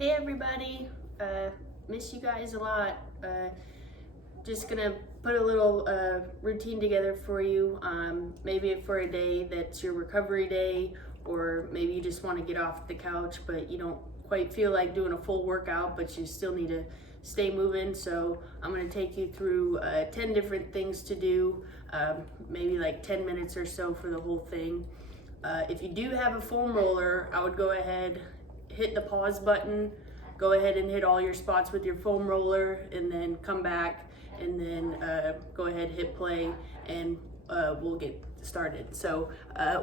Hey everybody, miss you guys a lot. Just gonna put a little routine together for you. Maybe for a day that's your recovery day, or maybe you just want to get off the couch but you don't quite feel like doing a full workout, but you still need to stay moving. So I'm gonna take you through 10 different things to do, maybe like 10 minutes or so for the whole thing. If you do have a foam roller, I would go ahead, hit the pause button, go ahead and hit all your spots with your foam roller, and then come back and then go ahead, hit play, and we'll get started. So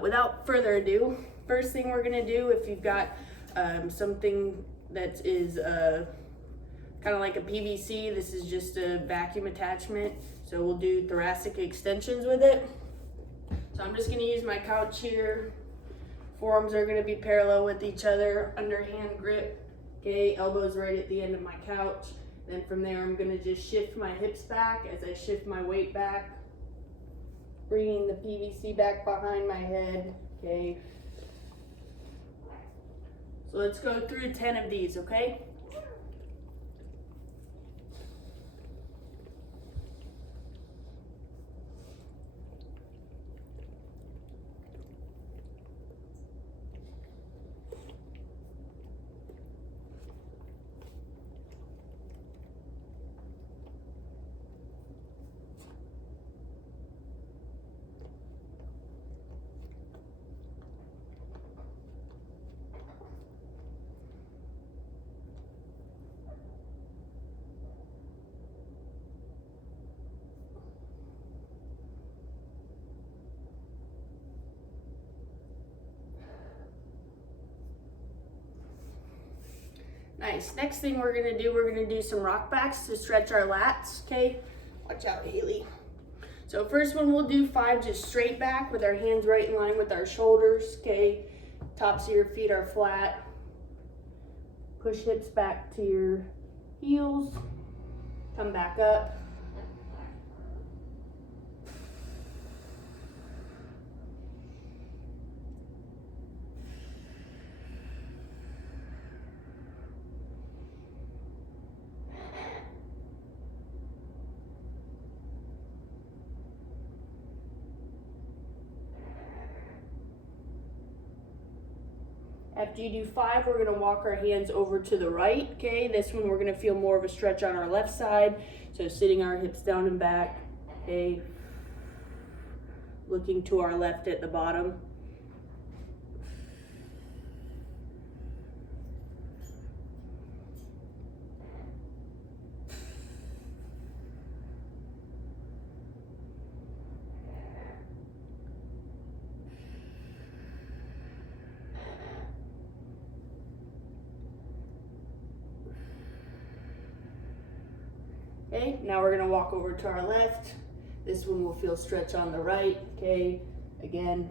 without further ado, first thing we're gonna do, if you've got something that is kind of like a PVC, this is just a vacuum attachment. So we'll do thoracic extensions with it. So I'm just gonna use my couch here. Forearms are gonna be parallel with each other, underhand grip. Okay, elbows right at the end of my couch. Then from there, I'm gonna just shift my hips back as I shift my weight back, bringing the PVC back behind my head. Okay. So let's go through 10 of these, okay? Nice. Next thing we're gonna do some rock backs to stretch our lats, okay? Watch out, Haley. So first one, we'll do 5 just straight back with our hands right in line with our shoulders, okay? Tops of your feet are flat. Push hips back to your heels. Come back up. After you do 5, we're gonna walk our hands over to the right, okay? This one we're gonna feel more of a stretch on our left side. So sitting our hips down and back, okay? Looking to our left at the bottom. Okay, now we're gonna walk over to our left. This one will feel stretch on the right, okay? Again,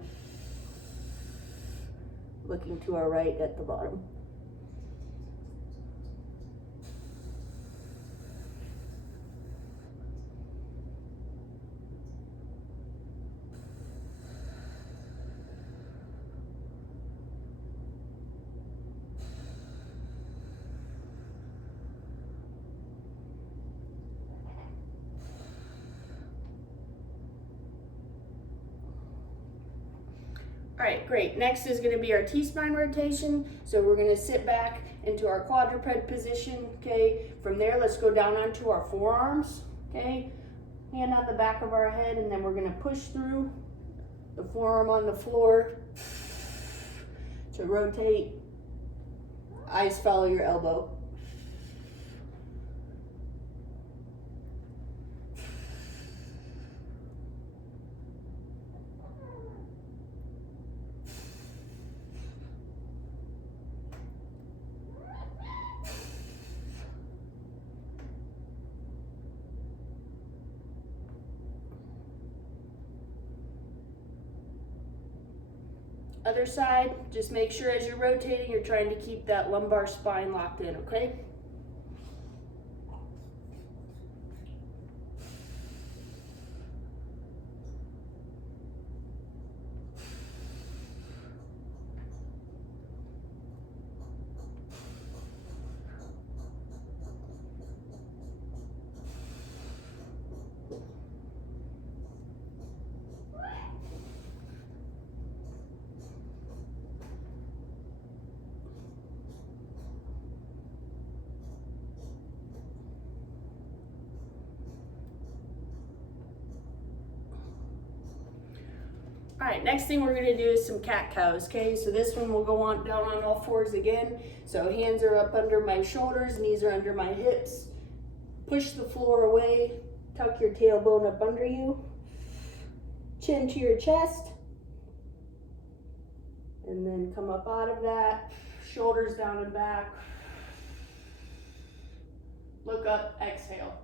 looking to our right at the bottom. All right, great. Next is gonna be our T-spine rotation. So we're gonna sit back into our quadruped position, okay? From there, let's go down onto our forearms, okay? Hand on the back of our head, and then we're gonna push through the forearm on the floor to rotate. Eyes follow your elbow. Other side, just make sure as you're rotating, you're trying to keep that lumbar spine locked in, okay? All right, next thing we're gonna do is some cat-cows, okay? So this one will go on down on all fours again. So hands are up under my shoulders, knees are under my hips. Push the floor away, tuck your tailbone up under you, chin to your chest, and then come up out of that, shoulders down and back. Look up, exhale.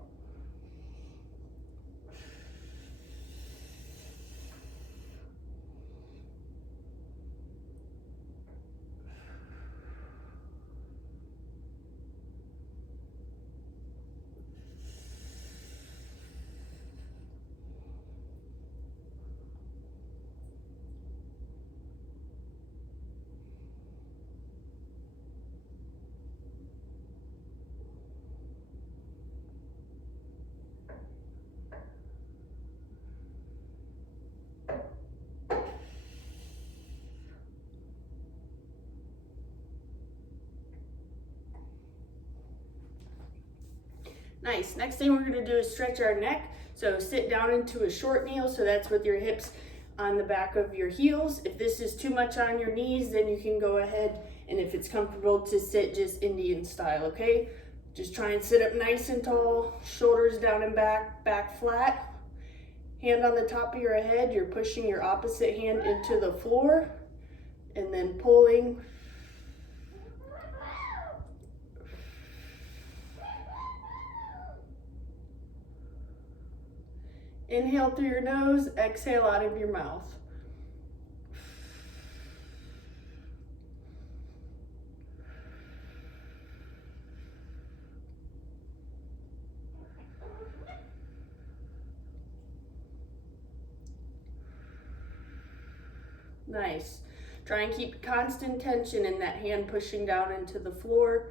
Nice. Next thing we're going to do is stretch our neck. So sit down into a short kneel. So that's with your hips on the back of your heels. If this is too much on your knees, then you can go ahead, and if it's comfortable to sit just Indian style, okay? Just try and sit up nice and tall, shoulders down and back, back flat. Hand on the top of your head. You're pushing your opposite hand into the floor and then pulling. Inhale through your nose, exhale out of your mouth. Nice. Try and keep constant tension in that hand pushing down into the floor.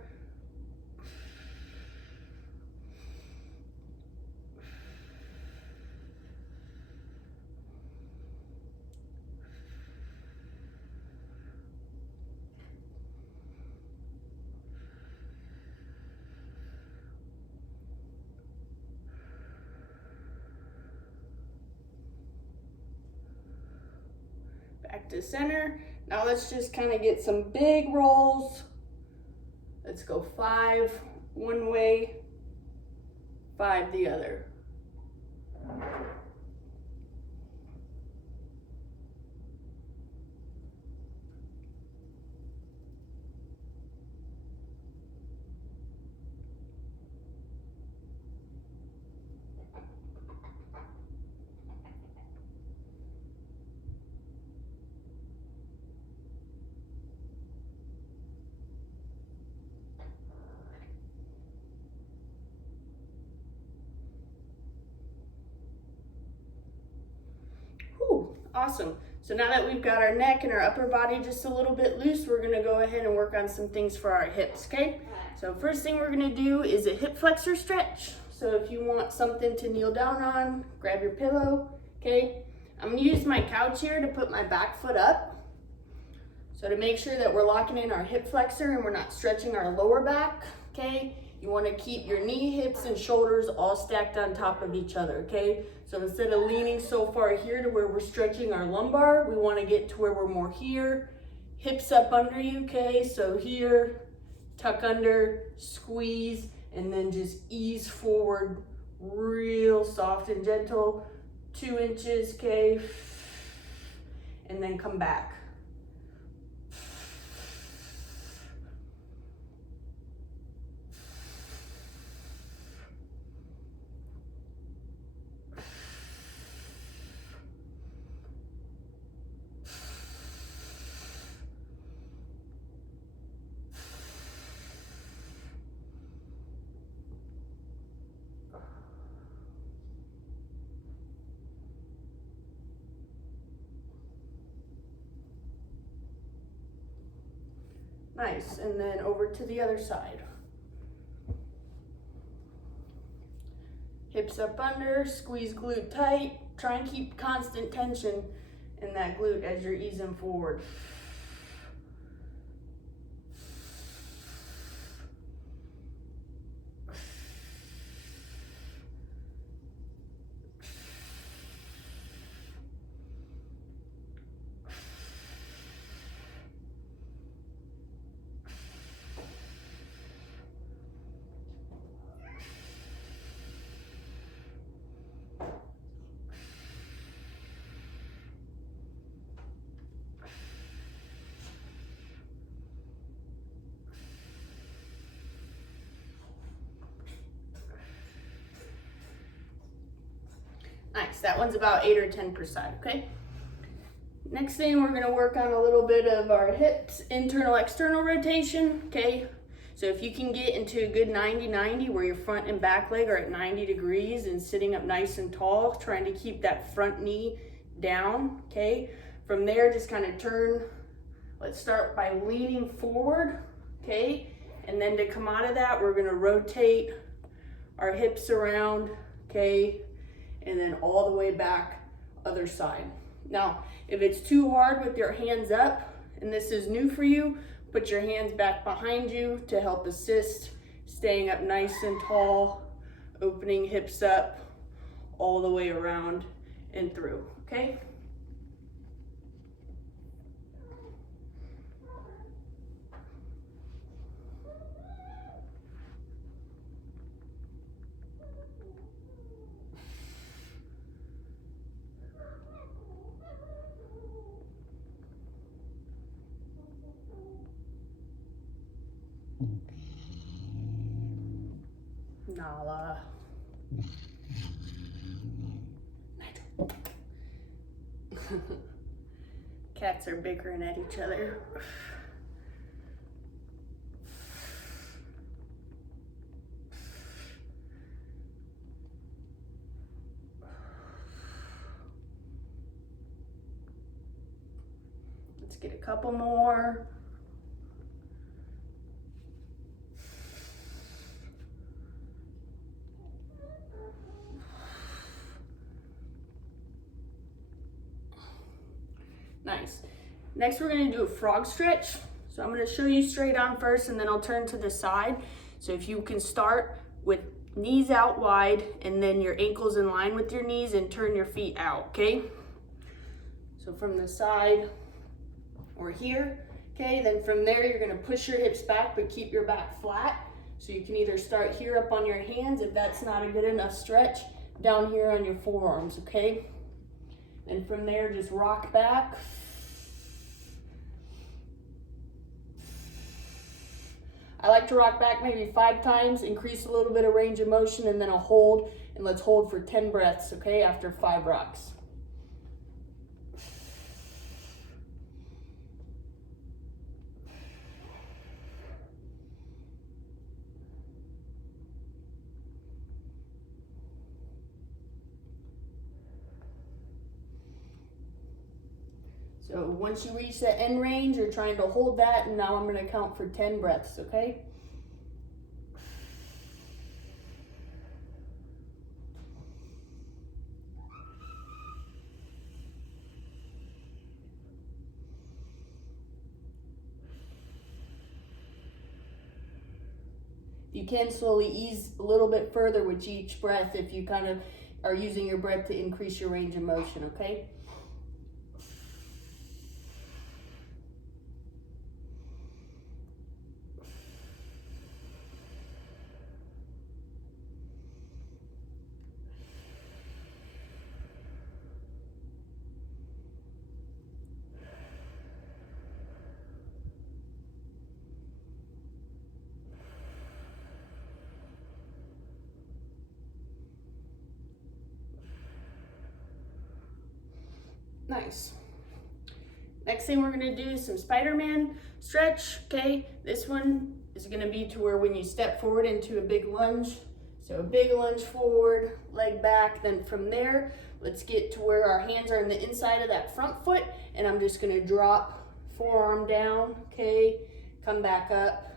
Back to center. Now let's just kind of get some big rolls. Let's go 5 one way, 5 the other. Awesome. So now that we've got our neck and our upper body just a little bit loose, we're going to go ahead and work on some things for our hips, okay? So first thing we're going to do is a hip flexor stretch. So if you want something to kneel down on, grab your pillow, okay? I'm going to use my couch here to put my back foot up. So to make sure that we're locking in our hip flexor and we're not stretching our lower back, okay? You want to keep your knee, hips, and shoulders all stacked on top of each other, okay? So instead of leaning so far here to where we're stretching our lumbar, we want to get to where we're more here. Hips up under you, okay? So here, tuck under, squeeze, and then just ease forward real soft and gentle. 2 inches, okay? And then come back. Nice, and then over to the other side. Hips up under, squeeze glute tight. Try and keep constant tension in that glute as you're easing forward. That one's about 8 or 10 per side, okay? Next thing, we're gonna work on a little bit of our hips, internal, external rotation, okay? So if you can get into a good 90-90 where your front and back leg are at 90 degrees and sitting up nice and tall, trying to keep that front knee down, okay? From there, just kind of turn. Let's start by leaning forward, okay? And then to come out of that, we're gonna rotate our hips around, okay? And then all the way back, other side. Now, if it's too hard with your hands up, and this is new for you, put your hands back behind you to help assist, staying up nice and tall, opening hips up all the way around and through, okay? Nala. Cats are bickering at each other. Let's get a couple more. Nice. Next, we're gonna do a frog stretch. So I'm gonna show you straight on first, and then I'll turn to the side. So if you can start with knees out wide, and then your ankles in line with your knees, and turn your feet out, okay? So from the side, or here, okay? Then from there, you're gonna push your hips back, but keep your back flat. So you can either start here up on your hands, if that's not a good enough stretch, down here on your forearms, okay? And from there, just rock back. I like to rock back maybe 5 times, increase a little bit of range of motion, and then I'll hold, and let's hold for 10 breaths, okay, after 5 rocks. So once you reach that end range, you're trying to hold that, and now I'm gonna count for 10 breaths, okay? You can slowly ease a little bit further with each breath if you kind of are using your breath to increase your range of motion, okay? Nice. Next thing we're gonna do is some Spider-Man stretch, okay? This one is gonna be to where when you step forward into a big lunge, so a big lunge forward, leg back, then from there, let's get to where our hands are on the inside of that front foot, and I'm just gonna drop forearm down, okay? Come back up.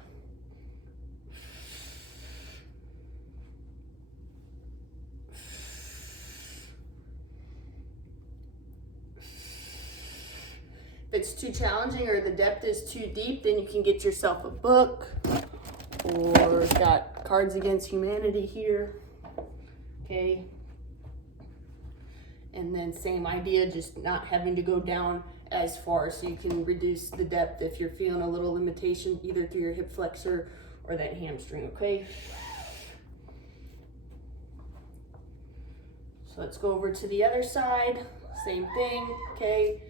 If it's too challenging or the depth is too deep, then you can get yourself a book, or got Cards Against Humanity here, okay? And then same idea, just not having to go down as far, so you can reduce the depth if you're feeling a little limitation either through your hip flexor or that hamstring, okay? So let's go over to the other side, same thing, okay?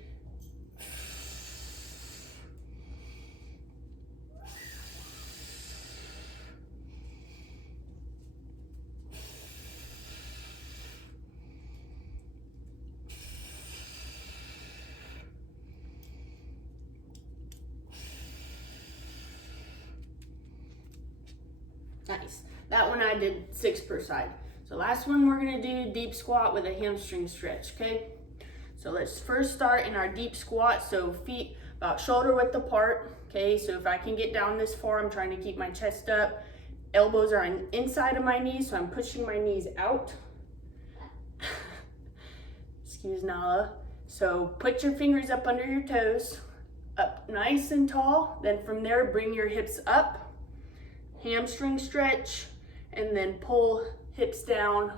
Nice. That one I did 6 per side. So last one we're gonna do deep squat with a hamstring stretch, okay? So let's first start in our deep squat. So feet about shoulder width apart, okay? So if I can get down this far, I'm trying to keep my chest up. Elbows are on inside of my knees, so I'm pushing my knees out. Excuse Nala. So put your fingers up under your toes, up nice and tall. Then from there, bring your hips up, hamstring stretch, and then pull hips down,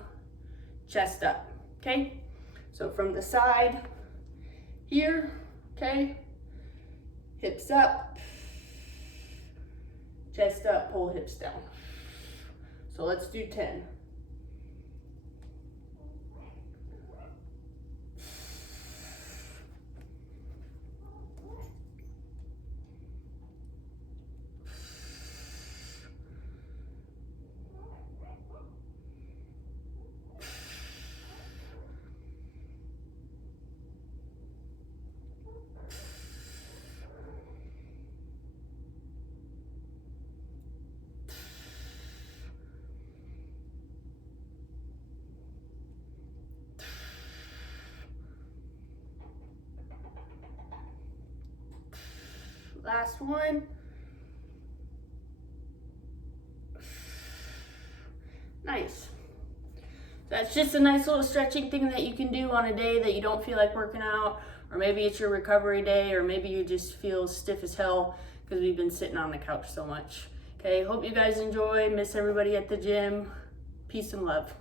chest up, okay? So from the side here, okay? Hips up, chest up, pull hips down. So let's do 10. Last one. Nice. That's just a nice little stretching thing that you can do on a day that you don't feel like working out, or maybe it's your recovery day, or maybe you just feel stiff as hell because we've been sitting on the couch so much. Okay, hope you guys enjoy. Miss everybody at the gym. Peace and love.